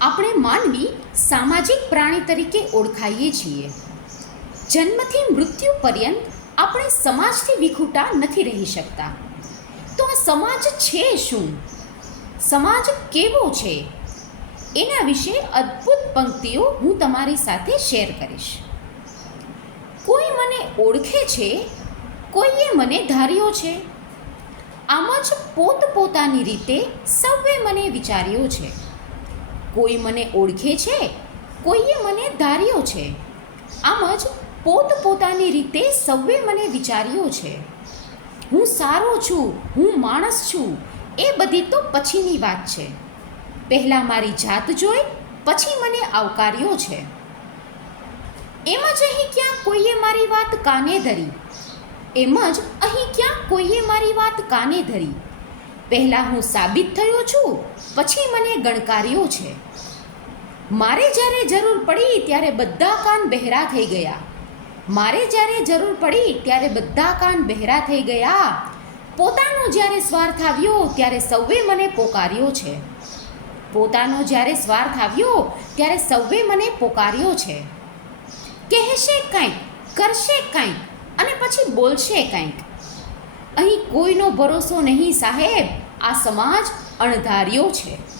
આપણે માનવી સામાજિક પ્રાણી તરીકે ઓળખાઈએ છીએ. જન્મથી મૃત્યુ પર્યંત આપણે સમાજથી વિખૂટા નથી રહી શકતા. તો આ સમાજ છે શું? સમાજ કેવો છે? એના વિશે અદ્ભુત પંક્તિઓ હું તમારી સાથે શેર કરીશ. કોઈ મને ઓળખે છે, કોઈએ મને ધાર્યો છે. આમ જ પોતપોતાની રીતે સૌએ મને વિચાર્યો છે. કોઈ મને ઓળખે છે, કોઈએ મને ધાર્યો છે. આમ જ પોતપોતાની રીતે સૌએ મને વિચાર્યો છે. હું સારો છું, હું માણસ છું, એ બધી તો પછીની વાત છે. પહેલાં મારી જાત જોઈ, પછી મને આવકાર્યો છે. એમ જ અહીં ક્યાં કોઈએ મારી વાત કાને ધરી. એમ જ અહીં ક્યાં કોઈએ મારી વાત કાને ધરી. પહેલાં હું સાબિત થયો છું, પછી મને ગણકાર્યો છે. મારે જ્યારે જરૂર પડી ત્યારે બધા કાન બહેરા થઈ ગયા. મારે જ્યારે જરૂર પડી ત્યારે બધા કાન બહેરા થઈ ગયા. પોતાનો જ્યારે સ્વાર્થ આવ્યો ત્યારે સૌએ મને પોકાર્યો છે. પોતાનો જ્યારે સ્વાર્થ આવ્યો ત્યારે સૌએ મને પોકાર્યો છે. કહેશે કંઈક, કરશે કંઈક અને પછી બોલશે કંઈક. અહીં કોઈનો ભરોસો નહીં સાહેબ, આ સમાજ અણધાર્યો છે.